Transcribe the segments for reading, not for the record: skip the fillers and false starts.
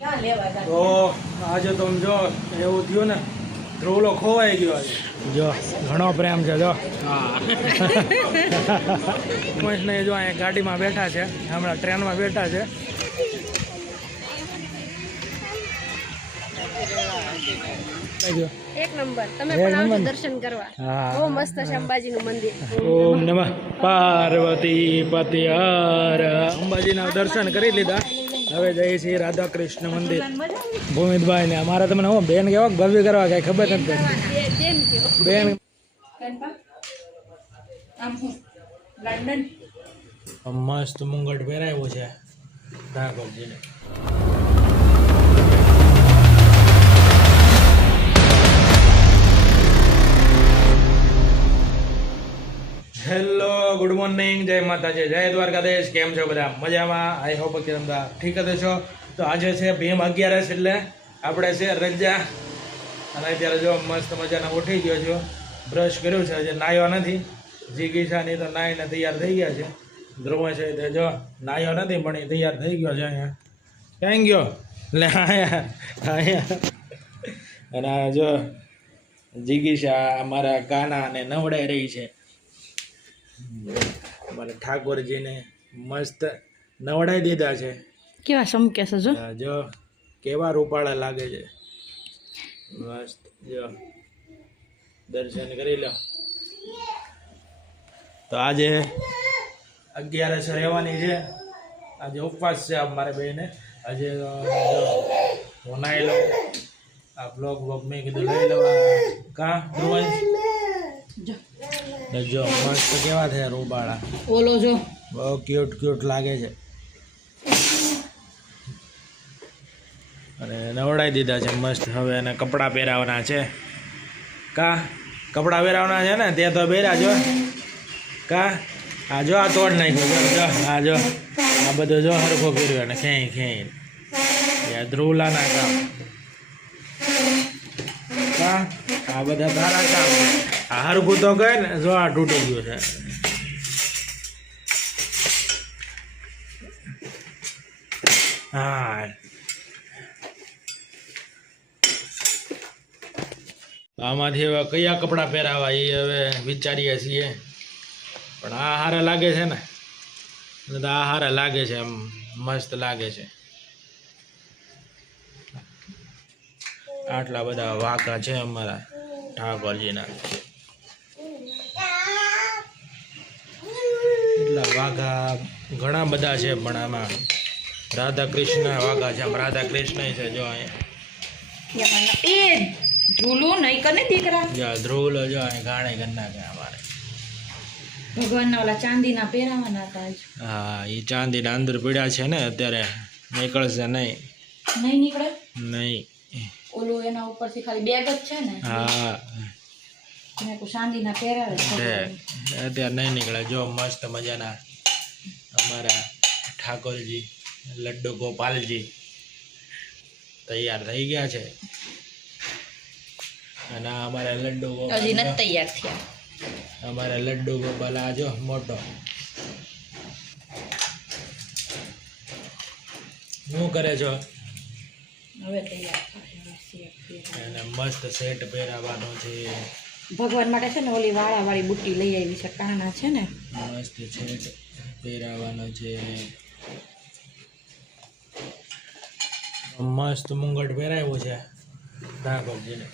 તો આજે તો જો એવું થયું ને ધ્રુવલો ખોવાઈ ગયો આજે જો ઘણો પ્રેમ છે જો ને જો અહીંયા ગાડીમાં બેઠા છે હમણાં ટ્રેનમાં બેઠા છે એક નંબર તમે પણ આવજો દર્શન કરવા બહુ મસ્ત છે અંબાજીનું મંદિર ઓમ નમઃ પાર્વતી પતિ હર અંબાજીના દર્શન કરી લીધા હવે જઈએ છીએ રાધા કૃષ્ણ મંદિર ભૂમિતભાઈ ને અમારે તમને હું બેન કેવા ભવ્ય કરવા કઈ ખબર નથી બેન મસ્ત મુંગટ પહેરાવ્યો છે ઠાકોરજીને હેલો ગુડ મોર્નિંગ જય માતાજી જય દ્વારકાધીશ કેમ છો બધા મજામાં આઈ હોપ કે તમે ઠીક જ છો તો આજે છે ભીમ 11 એટલે આપણે છે રજા અને અત્યારે જો મસ્ત મજાના ઉઠી ગયો છો બ્રશ કર્યું છે હજી નાહ્યો નથી જીગીશાની તો નાહીને તૈયાર થઈ ગયા છે ધ્રુવ છે તે જો નાહ્યો નથી પણ એ તૈયાર થઈ ગયો છે અહીંયા ક્યાં ગયો એટલે અહીંયા અને આ જો જીગીશા અમારા કાનાને નવડાઈ રહી છે અમારે ઠાકોરજીને મસ્ત નવડાઈ દીધા છે કેવા ચમકે છે જો કેવા રૂપાળા લાગે છે મસ્ત જો દર્શન કરી લો તો આજે 11 રહેવાની છે આજે ઉપવાસ છે અમારે બેને આજે હું નાઈ લો આ બ્લોગ મેં કીધું લઈ લેવા કા જો મસ્ત કેવા છે રૂપાળા ઓલો જો બહુ ક્યુટ લાગે છે અને નવડાવી દીધા છે મસ્ત હવે એને કપડાં પહેરાવવાના છે કા કપડાં પહેરાવવાના છે ને તે તો પહેર્યા જો કા આ જો આ તોડ નાખ્યું જો આ જો આ બધું જો હરખો કર્યો અને ખેઈ ધ્રુવલાના કામ કા આ બધા તારા કામ આ હરખું તો કહે ને જો આ તૂટી ગયું છે હા આમાંથી હવે કયા કપડાં પહેરાવા એ હવે વિચારીએ છીએ પણ આ હારા લાગે છે ને આ હારા લાગે છે એમ મસ્ત લાગે છે આટલા બધા વાંકા છે અમારા ઠાકોરજીના એટલા વાઘા ઘણા બધા છે પણ આમાં રાધા કૃષ્ણ વાઘા છે આમ રાધા કૃષ્ણ છે જો અહીંયા ધ્રુલો નહીં કને દીકરા જો ધ્રુલો જો અહીં ગાણે ગન્ના છે અમારે ભગવાનના ઓલા ચાંદીના પહેરાવાના હતા હા એ ચાંદીના અંદર પીડ્યા છે ને અત્યારે નીકળશે નહીં નીકળે નહીં ઓલું એના ઉપરથી ખાલી બેગ જ છે ને હા ચાંદીના પહેરાવે અત્યારે નહીં નીકળે જો મસ્ત મજાના અમારા ઠાકોરજી લડ્ડુ ગોપાલજી તૈયાર થઈ ગયા છે અને અમારા લડ્ડુ હજી નથી તૈયાર થયા અમારા લડ્ડુ ગોપાલ આ જો મોટો શું કરે છો હવે તૈયાર અને મસ્ત સેટ પહેરાવાનો છે ભગવાન માટે છે ને ઓલી વાળાવાળી બુટ્ટી લઈ આવી છે કાના છે ને મસ્ત સેટ પહેરાવાનો છે મસ્ત મુંગટ પહેરાવ્યો છે ઠાકોરજીને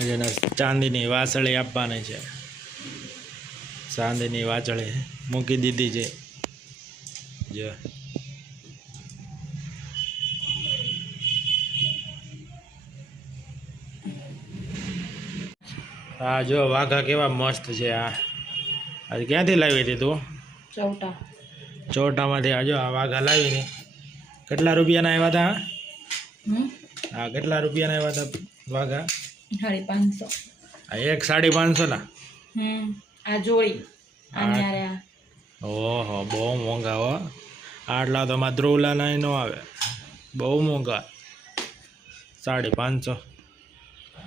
જેને ચાંદીની વાસળી આપવાની છે ચાંદીની વાસળી મૂકી દીધી છે જો હા જો વાઘા કેવા મસ્ત છે આ આજે ક્યાંથી લાવી હતી તું ચોટામાંથી આ જો આ વાઘા લાવીને કેટલા રૂપિયાના આવ્યા હતા હા કેટલા રૂપિયાના આવ્યા હતા વાઘા 550 આ એક 550 ના આ જોઈ ઓહો બહુ મોંઘા હો આટલા તો માં ધ્રુવલા ના નો આવે બહુ મોંઘા 550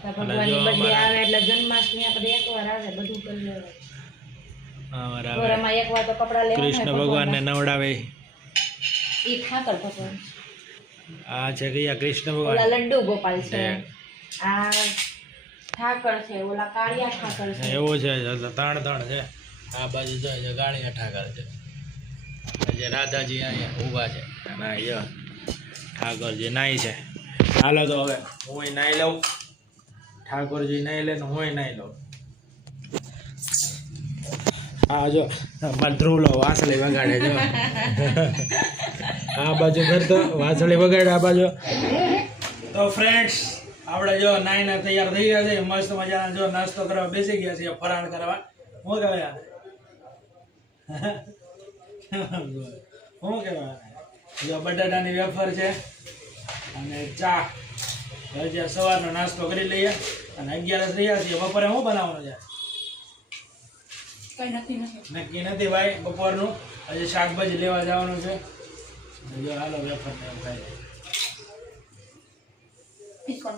ભગવાનની બર્થડે આવે એટલે જન્માષ્ટમી આપણે એકવાર આવે બધું કરી લેવાય બરાબર ગોરામાં એકવાર તો કપડાં લેવા કૃષ્ણ ભગવાનને નવડાવે એ ઠાકર ભગવાન આ છે કયા કૃષ્ણ ઓલા ભગવાન લડ્ડુ ગોપાલ છે આ ઠાકર છે ઓલા કાળિયા ઠાકર છે એવું છે ત્રણ ત્રણ છે આ બાજુ જોઈએ છે ગાળિયા ઠાકર છે જે રાધાજી અહીંયા ઊભા છે અને અહીંયા ઠાકોરજી નાઈ છે હાલો તો હવે હું નાઈ લઉં ઠાકોરજી નાઈ લે ને હું નાઈ લઉં હા જો મારે ધ્રુવલો વાસળી વગાડે જો આ બાજુ કરતો વાસળી વગાડે આ બાજુ તો ફ્રેન્ડ્સ આપણે જો નાઈને તૈયાર થઈ ગયા છે મસ્ત મજાના જો નાસ્તો કરવા બેસી ગયા છીએ ફરાળ કરવા શું કહેવાય શું કહેવાય જો બટાટાની વેફર છે અને ચા હજી સવારનો નાસ્તો કરી લઈએ અને 11 રહ્યા છીએ બપોરે શું બનાવવાનું છે નક્કી નથી ભાઈ બપોરનું હજી શાકભાજી લેવા જવાનું છે જો હાલો વેફર ખાઈ ઇસ્કોન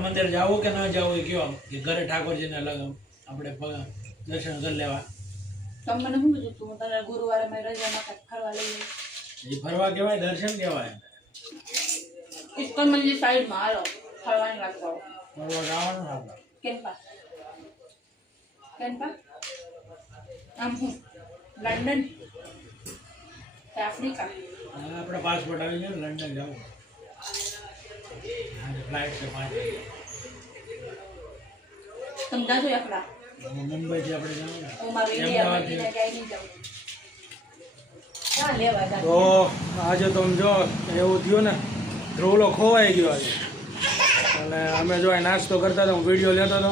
મંદિર જવું કે ન જવું એ કયો કે ઘરે ઠાકોરજીને લગાવ આપણે દર્શન કરી લેવા તમને શું કીધું તું તારા ગુરુવારે મેં રજામાં ફરવા લઈ એ ફરવા કહેવાય દર્શન કહેવાય ઇસ્કોન મંદિર સાઈડમાં હાલો ફરવાની વાત કરો ફરવા જવાનું ને આપણે કેમ્પા આમ હું લંડન કે આફ્રિકા આપણે પાસપોર્ટ આવી ગયો લંડન જવું ફ્લાઇટ છે 5 તમે જાજો એકલા મુંબઈ થી આપણે જવાનું હું મારું ઇન્ડિયા ક્યાંય નહીં જાઉં ક્યાં લેવા જાવ તો આજે તો જો એવું થયું ને ધ્રુવલો ખોવાઈ ગયો આજે અને અમે જો આ નાસ્તો કરતા હતા હું વિડીયો લેતો હતો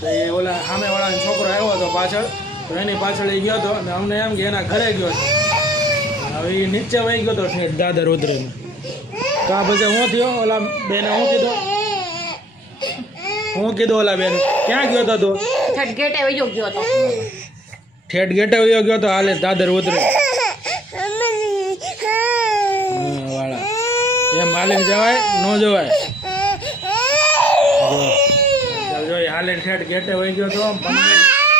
તો એ ઓલા સામેવાળાનો છોકરો આવ્યો હતો પાછળ તો એની પાછળ એ ગયો હતો અને અમને એમ કે એના ઘરે ગયો હતો હવે એ નીચે વહી ગયો હતો દાદર ઉતરીને કા પછી હું થયો ઓલા બેને હું કીધું ઓલા બેન ક્યાં ગયો હતો તું ઠેઠ ગેટે વયો ગયો હતો ઠેઠ ગેટે વયો ગયો હતો હાલે દાદર ઉતરી વાળા એમ હાલીને જવાય ન જવાય જો હાલે ઠેઠ ગેટે વહી ગયો તો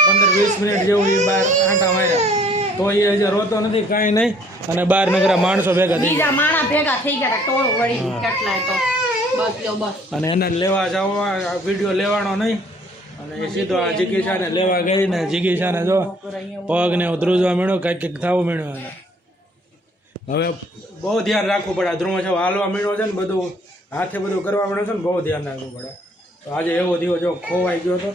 15-20 મિનિટ જેવું એ બહાર આંટા માર્યા તો એ હજી રોતો નથી કાંઈ નહીં અને બહાર નગરા માણસો ભેગા થઈ બીજા માણસ ભેગા થઈ ગયા ટોળ વળી કેટલાય તો બસ લો બસ અને એને લેવા જવા વિડીયો લેવાનો નહીં અને એ સીધો આ જિગીશાને લેવા ગઈ ને જિગીશાને જો પગને ધ્રુજવા મીણ્યો કંઈક થવું મીણ્યો એને હવે બહુ ધ્યાન રાખવું પડે ધ્રુવ છે હાલવા મીણ્યો છે ને બધું હાથે બધું કરવા મીણ્યો છે ને બહુ ધ્યાન રાખવું પડે તો આજે એવો દિવસ જો ખોવાઈ ગયો હતો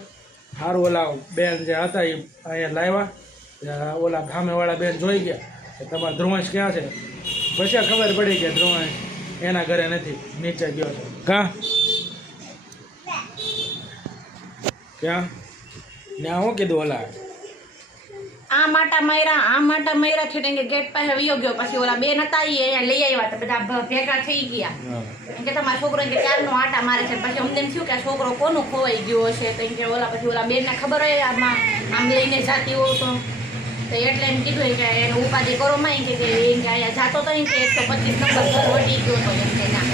સારું ઓલા બેન જે હતા એ અહીંયા લાવ્યા ઓલા સામેવાળા બેન જોઈ ગયા કે તમારા ધ્રુવંશ ક્યાં છે પછી ખબર પડી કે ધ્રુવંશ એના ઘરે નથી નીચે ગયો છે કા ક્યાં ને શું કીધું ઓલા આ માટા મયરા છે કે ગેટ પાસે વયો ગયો પછી ઓલા બેન હતા ઈ અહીંયા લઈ આવ્યા તો બધા ભેગા થઈ ગયા એમ કે તમારા છોકરો કે ચારનો આટા મારે છે પછી અમને એમ થયું કે આ છોકરો કોનું ખોવાઈ ગયો હશે તો એમ કે ઓલા પછી ઓલા બેનને ખબર હોય આમ લઈને જાતી હોય તો એટલે એમ કીધું કે એને ઉપાધિ કરો માં કે અહીંયા જાતો તો એમ કે 125 નંબર ઘર વટી ગયો તો એમ કે ના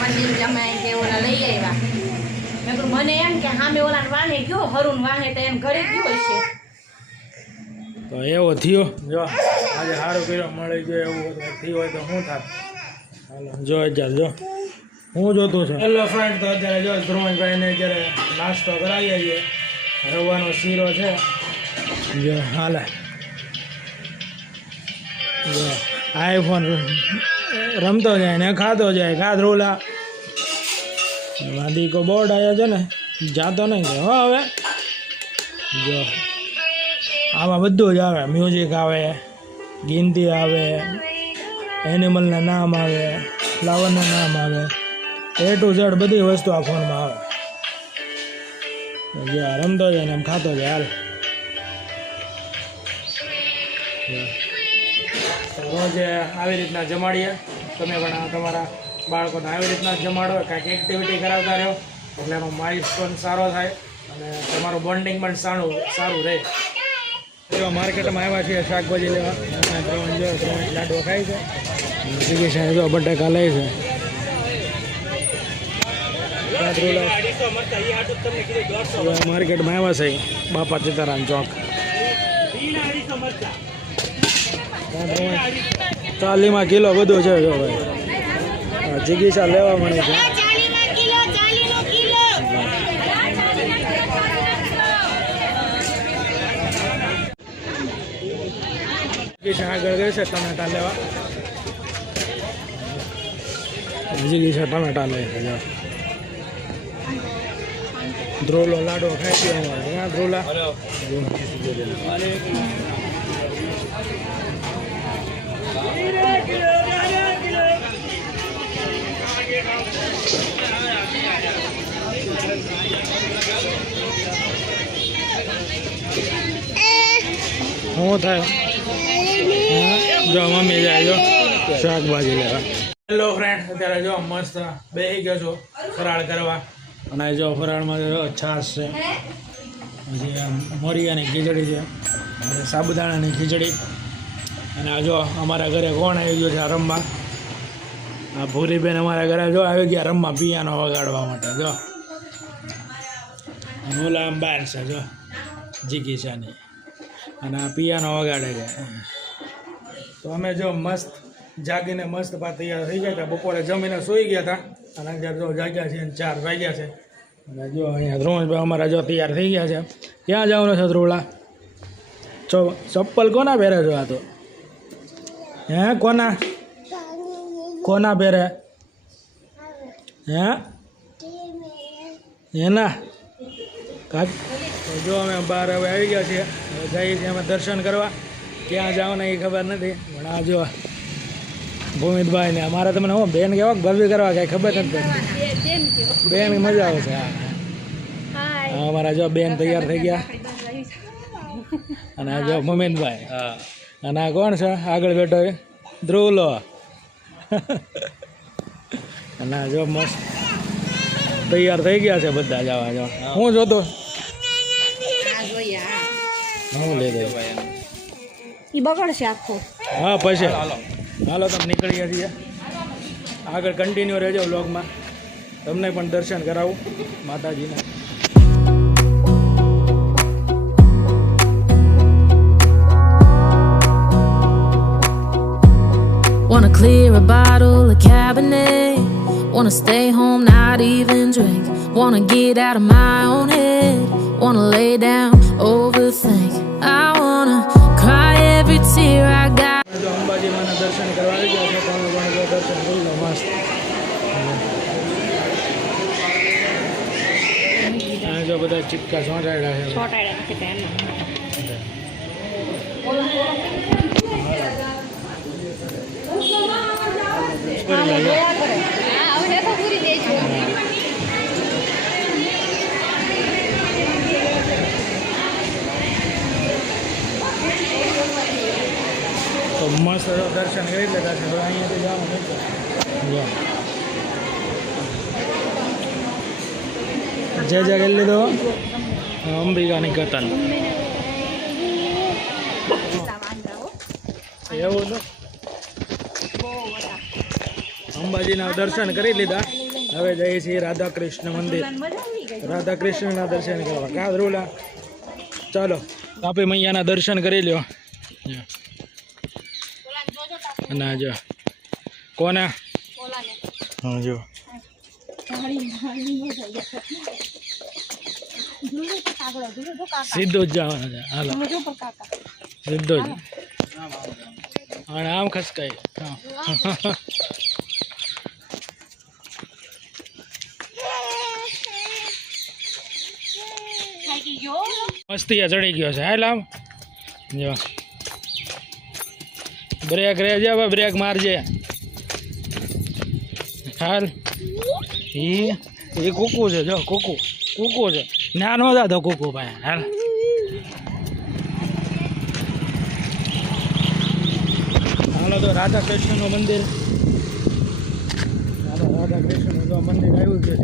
પછી અમે કે ઓલા લઈ આવ્યા મેં કીધું મને એમ કે સામે ઓલા વાહે ગયો હરુણ વાહે તો એમ ઘરે ગયો હશે તો એવો થયો જો આજે સારું કર્યો મળી ગયો એવું થયું હોય તો શું થાય હાલો જો અત્યારે જો હું જોતું છું હેલો ફ્રેન્ડ તો અત્યારે જો ધ્રુવભાઈને અત્યારે નાસ્તો કરાવીએ છીએ રવાનો શીરો છે જો હાલે જો આઈફોન રમતો જાય ને ખાતો જાય ખા ધ્રુવલા વાદીકો બોર્ડ આવ્યા છે ને જાતો નહીં કે હો હવે જો આમાં બધું જ આવે મ્યુઝિક આવે ગિનતી આવે એનિમલના નામ આવે ફ્લાવરના નામ આવે A to Z બધી વસ્તુ આ ફોનમાં આવે જે રમતો જાય ને એમ ખાતો જાય હાલ રોજ આવી રીતના જમાડીએ તમે પણ તમારા બાળકોને આવી રીતના જમાડો કાંઈક એક્ટિવિટી કરાવતા રહો એટલે એનો માઇન્ડ પણ સારો થાય અને તમારું બોન્ડિંગ પણ સારું રહે જો માર્કેટમાં આવ્યા છીએ શાકભાજી લેવા ત્રણ લાડવો ખાય છે જગ્યા જો બટાકા લે છે માર્કેટમાં આવ્યા છે બાપા સીતારામ ચોક. 40 કિલો બધું છે જો ભાઈ. જીગીસા લેવા મળે છે. આગળ ગઈ છે ટમેટા લેવા. જીગીસા ટમેટા લે છે જો. ધ્રોલો લાડો ખાઈ ગયો અમારે. ક્યાં ધ્રોલા? શું થાય? જો મમ્મી જાય જો શાકભાજી લેવા. હેલો ફ્રેન્ડ, અત્યારે જો મસ્ત બેસી ગયો છો ફરાળ કરવા. અને જો ફરાળમાં જો છાશ છે, પછી મોરિયાની ખીચડી છે, સાબુદાણાની ખીચડી. અને આ જો અમારા ઘરે કોણ આવી ગયું છે આ રમવા? આ ભૂરીબેન અમારા ઘરે જો આવી ગયા રમવા પિયાનો વગાડવા માટે. જો ઓલા આમ બહાર છે જો જીગીસાની, અને આ પિયાનો વગાડે છે. તો અમે જો મસ્ત જાગીને મસ્ત તૈયાર થઈ ગયા હતા. બપોરે જમીને સૂઈ ગયા હતા અને અત્યારે જો જાગ્યા છે 4 વાગ્યા છે. અને જો અહીંયા ધ્રુવભાઈ અમારા જો તૈયાર થઈ ગયા છે. ક્યાં જવાનું છે ધ્રુવલા? ચપ્પલ કોના પહેરે છો? આ તો હે કોના કોના પહેરે? હે એના કાક. જો અમે બહાર હવે આવી ગયા છીએ. જઈએ છીએ અમે દર્શન કરવા. ક્યાં જવાના એ ખબર નથી, પણ આ જો ભૂમિતભાઈ ને અમારે તમને હું બેન કહેવા ભવ્ય કરવા કાંઈ ખબર નથી. બેન મજા આવે છે. હા અમારા જો બેન તૈયાર થઈ ગયા. અને આ જો ભૂમિતભાઈ. અને આ કોણ છે આગળ બેઠો? ધ્રુવલો. અને આ જો મસ્ત તૈયાર થઈ ગયા છે બધા જવા. જો હું જોતો હું લઈ ઈ બગડશે આખો. હા પછી હાલો તમે નીકળી ગયા છીએ. આગળ કન્ટિન્યુ રહેજો વ્લોગમાં. તમને પણ દર્શન કરાવું માતાજીના. Wanna clear a bottle of Cabernet. Wanna stay home, not even drink. Wanna get out of my own head. Wanna lay down, overthink. I wanna cry every tear I got. જો અંબાજી માના દર્શન કરવા આવી ગયા છે. તમે પણ જો દર્શન કરી લો મસ્ત. આ જો બધા ચીપકા ચોંટાડ્યા છે. તો મસ્ત દર્શન કરી લેતા છે. હવે અહીંયાથી જવાનું જે જે કરી લીધો અંબિકાની કતન એવું તો અંબાજીના દર્શન કરી લીધા. હવે જઈએ છીએ રાધા કૃષ્ણ મંદિર. રાધા કૃષ્ણના દર્શન કરવા. કા ધ્રુવલા? ચાલો તાપી મૈયાના દર્શન કરી લ્યો. ના જો કોના? હા જો સીધું જ જવાનું છે. હાલો સીધું જ. અને આમ ખસકાય. મસ્તી ચડી ગયો છે. હાલ આમ જો બ્રેક રહેજે. હવે બ્રેક મારજે. હાલ એ કુકુ છે. જો કુકુ છે. નાનો દાદો કુકુ ભાઈ. હાલ હાલો તો રાધા કૃષ્ણનું મંદિર. હાલો રાધા કૃષ્ણનું જો મંદિર આવ્યું છે.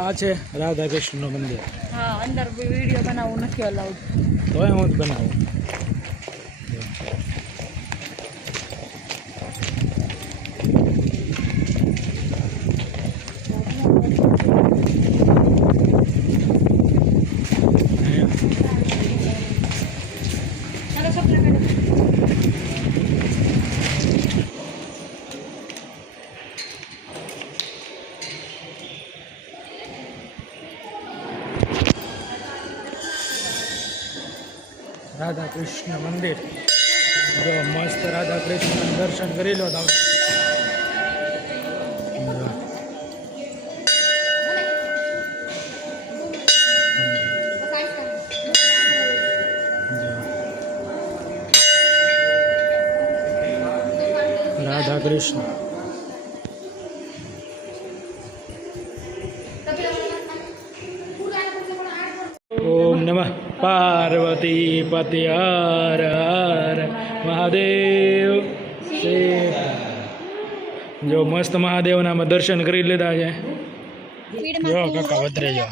આ છે રાધા કૃષ્ણનું મંદિર. હા અંદર વિડીયો બનાવવું નથી અલાઉડ. તોય હું જ બનાવું. રાધા કૃષ્ણ મંદિર. જો મસ્ત રાધા કૃષ્ણ દર્શન કરી લો તમે. રાધા કૃષ્ણ. ઓમ નમઃ પાર્વતી પતિ હર હર મહાદેવ. જો મસ્ત મહાદેવના અમે દર્શન કરી લીધા છે. જો કાકા વધરે જો.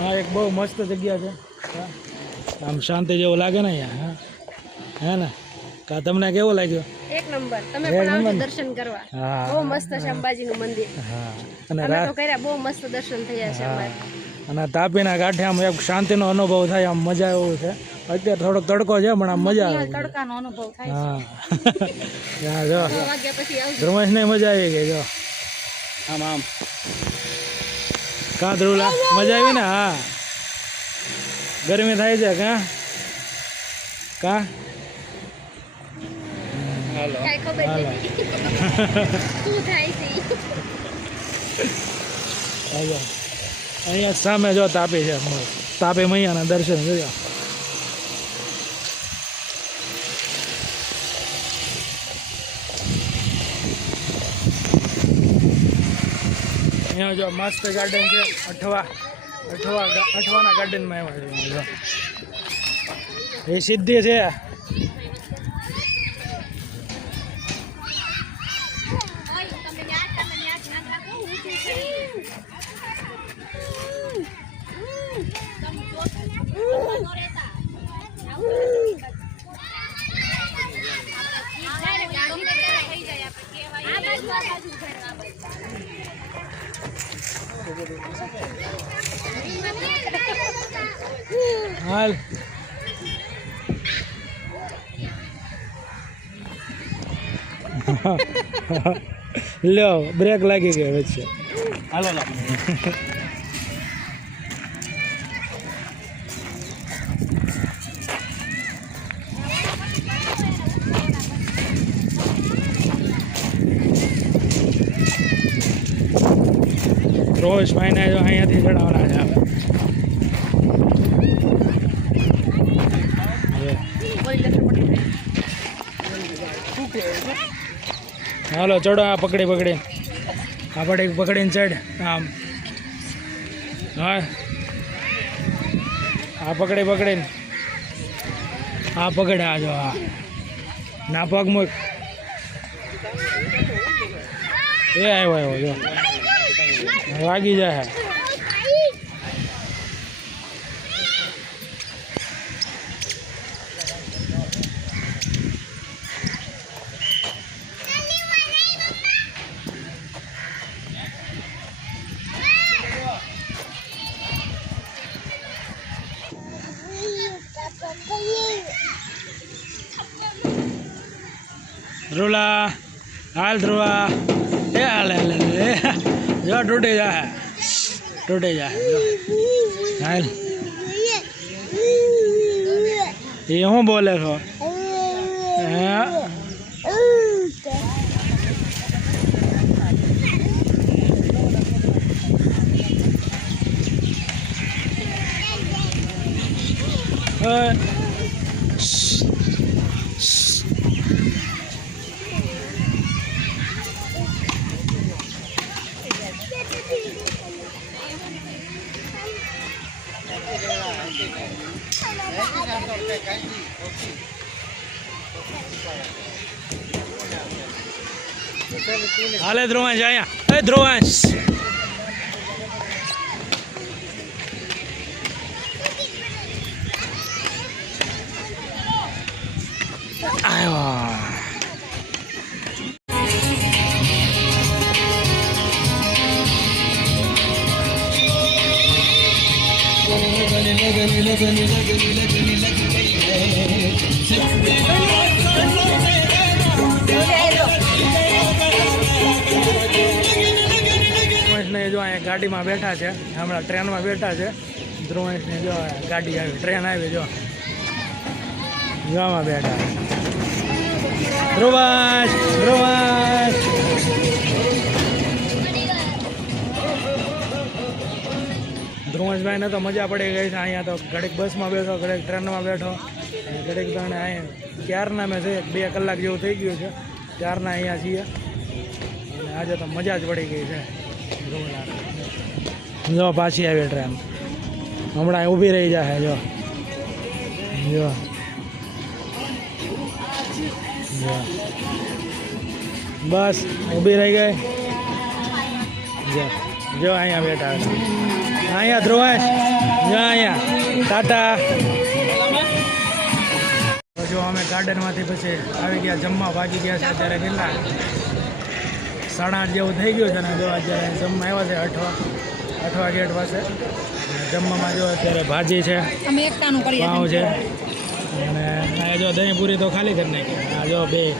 હા એક બહુ મસ્ત જગ્યા છે. આમ શાંતિ જેવું લાગે ને અહીંયા. હા હે ને કા તમને કેવું લાગ્યું? એક નંબર. તમે પણ આવજો દર્શન કરવા. હા બહુ મસ્ત છે અંબાજીનું મંદિર. હા અને અમે તો કર્યા, બહુ મસ્ત દર્શન થયા છે અમારે. અને તાપીના કાંઠે આમ એક શાંતિનો અનુભવ થાય, આમ મજા એવું છે. અત્યારે થોડોક તડકો છે પણ આમ મજા આવે. તડકાનો અનુભવ થાય હા હા જો 6 વાગ્યા પછી આવજો. ધર્મેશને મજા આવી ગઈ. જો આમ આમ કા ધ્રુલા મજા આવી ને? હા ગરમી થાય છે કા કા હાલો કાંઈ ખબર હાલો નથી શું થાય છે. હાલો અહીંયા સામે જો તાપી છે. તાપી મૈયાના દર્શન કર્યો. અહીંયા જો મસ્ત ગાર્ડન છે. અઠવાના ગાર્ડનમાં આવ્યા છે. એ સિદ્ધિ છે. હાલ લ્યો બ્રેક લાગી ગઈ વચ્ચે. હાલો રોજ ભાઈને જો અહીંયાથી ચડાવવાના છે આપણે. હાલો ચડો. આ પકડીને ચડ. આમ હા આ પકડીને આ પકડ. આ જો હા ના પગ મૂક. એ આવ્યો જો વાગી જાય. ધ્રુલા હાલ ધ્રુવા. એ હાલ જો તૂટી જાય હાલ. એ શું બોલે છો? હાલે ધ્રુવાંશ અહીંયા. એ ધ્રુવાંશ આવ્યો. ધ્રુવેશને જો અહીંયા ગાડીમાં બેઠા છે, હમણાં ટ્રેનમાં બેઠા છે. ધ્રુવેશને જો ગાડી આવી, ટ્રેન આવી, જો જોવામાં બેઠા. ધ્રુવેશ, ધ્રુવેશ. ધ્રુવેશભાઈને તો મજા પડી ગઈ છે. અહીંયા તો ઘડીક બસમાં બેઠો, ઘડીક ટ્રેનમાં બેઠો, ઘડીક તને અહીંયા ક્યારના મેં છે 2 કલાક જેવું થઈ ગયું છે, ત્યારના અહીંયા છીએ. અને આજે તો મજા જ પડી ગઈ છે. જો પાછી આવી ટ્રેન, હમણાં ઊભી રહી જાય. જો જો જો બસ ઊભી રહી ગઈ. જો જો અહીંયા બેઠા છે. અહીંયા ધ્રુવેશ, જો અહીંયા ટાટા. જો અમે ગાર્ડનમાંથી પછી આવી ગયા જમવા, ભાગી ગયા છે અત્યારે કેટલા 8:30 જેવું થઈ ગયું છે. ને જો અત્યારે જમવા આવ્યા છે 8 વાગે પાસે. જમવામાં જો અત્યારે ભાજી છે, અમે એકટાનું કરીએ પાઉં છે, અને આ જો દહીં પૂરી તો ખાલી કરી નાખી. આ જો 2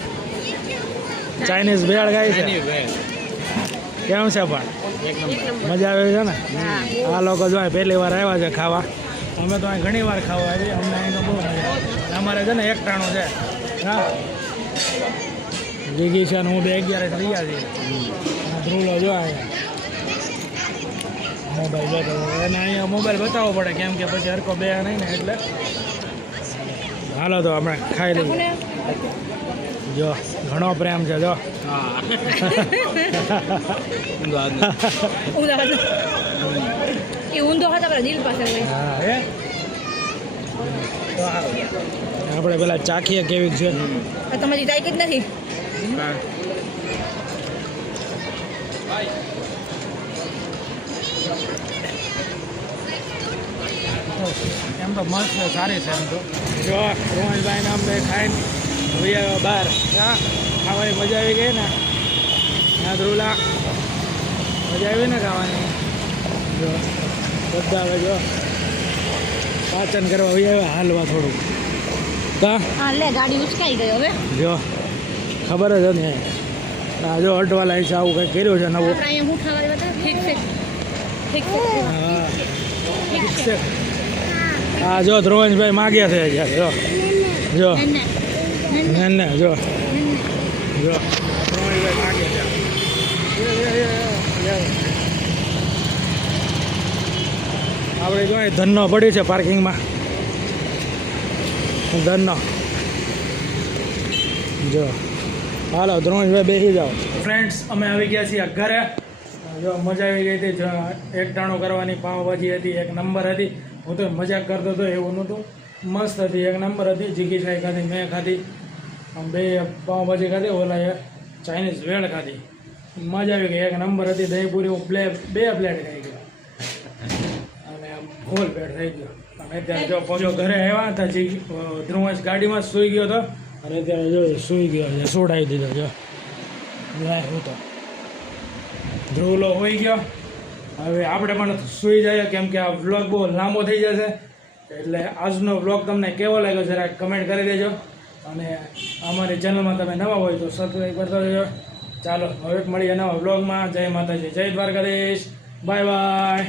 ચાઇનીઝ ભેળ ખાઈ છે. કેમ છે પણ મજા આવે છે ને? આ લોકો જો પહેલી વાર આવ્યા છે ખાવા. અમે તો અહીં ઘણી વાર ખાવા આવી, અમને અહીં તો બહુ મજા આવે. અમારે છે ને 1 ટાણું છે. હા, જીગી છે ને હું 2 11 રહ્યા છીએ. ધ્રુલો જો અહીંયા મોબાઈલ જોતો, એને અહીંયા મોબાઈલ બતાવવો પડે, કેમ કે પછી હરકો બે નહીં ને, એટલે હાલો તો આપણે ખાઈ લઈએ. જો ઘણો પ્રેમ છે. જો એ ઊંધો હતા પેલા દિલ પાસે. હા, એ તો આપણે પેલા ચાખીએ કેવી છે. તમારી ચાઈ જ નથી. એમ તો મસ્ત છે, સારી છે એમ તો. જો રોહનભાઈને આમ બે ખાઈને હવે બહાર. હા, ખાવાની મજા આવી ગઈ ને? હા ધ્રુલા, મજા આવી ને ખાવાની? જો બધા હવે જો પાચન કરવા હવે હાલવા થોડુંક. હા લે, ગાડી ઉચકાઈ ગઈ હવે. જો ખબર જ ને, આ જો અટવા લાય છે, આવું કંઈક કર્યું છે નવું. આપણે અહીંયા હું ખાવા બતા ઠીક છે, ઠીક છે. હા ઠીક છે. હા જો ધ્રુવંશભાઈ માગ્યા છે અત્યારે. જો જો ને જો જો ધ્રુવંશભાઈ માગ્યા છે. આપણે જો અહીં ધનનો પડી છે પાર્કિંગમાં, ધનનો. જો હાલો ધ્રુવંશભાઈ બેસી જાઓ. ફ્રેન્ડ્સ, અમે આવી ગયા છીએ ઘરે. જો મજા આવી ગઈ હતી. 1 ટાણું કરવાની પાવભાજી હતી, 1 નંબર હતી. હું તો મજાક કરતો હતો એવું નહોતું, મસ્ત હતી, 1 નંબર હતી. જીગી શાહી ખાધી, મેં ખાધી, 2 પાવભાજી ખાધી, ઓલા ચાઇનીઝ વેળ ખાધી. મજા આવી ગઈ, 1 નંબર હતી. દહીં પૂરી હું 2 પ્લેટ ખાઈ ગયો અને ફૂલ પેટ થઈ ગયો. અને અત્યારે જો પહોંચો ઘરે આવ્યા હતા, ધ્રુવંશ ગાડીમાં સૂઈ ગયો હતો અને અત્યારે જો સૂઈ ગયો છે, સોડાવી દીધો. જો હું તો ધ્રુવલો હોઈ ગયો. હવે આપણે પણ સૂઈ જઈએ, કેમ કે આ વ્લોગ બહુ લાંબો થઈ જશે. એટલે આજનો વ્લોગ તમને કેવો લાગ્યો જરા કમેન્ટ કરી દેજો. અને અમારી ચેનલમાં તમે નવા હોય તો સબસ્ક્રાઈબ કરતા રહેજો. ચાલો હવે મળીએ નવા વ્લોગમાં. જય માતાજી, જય દ્વારકાધીશ, બાય બાય.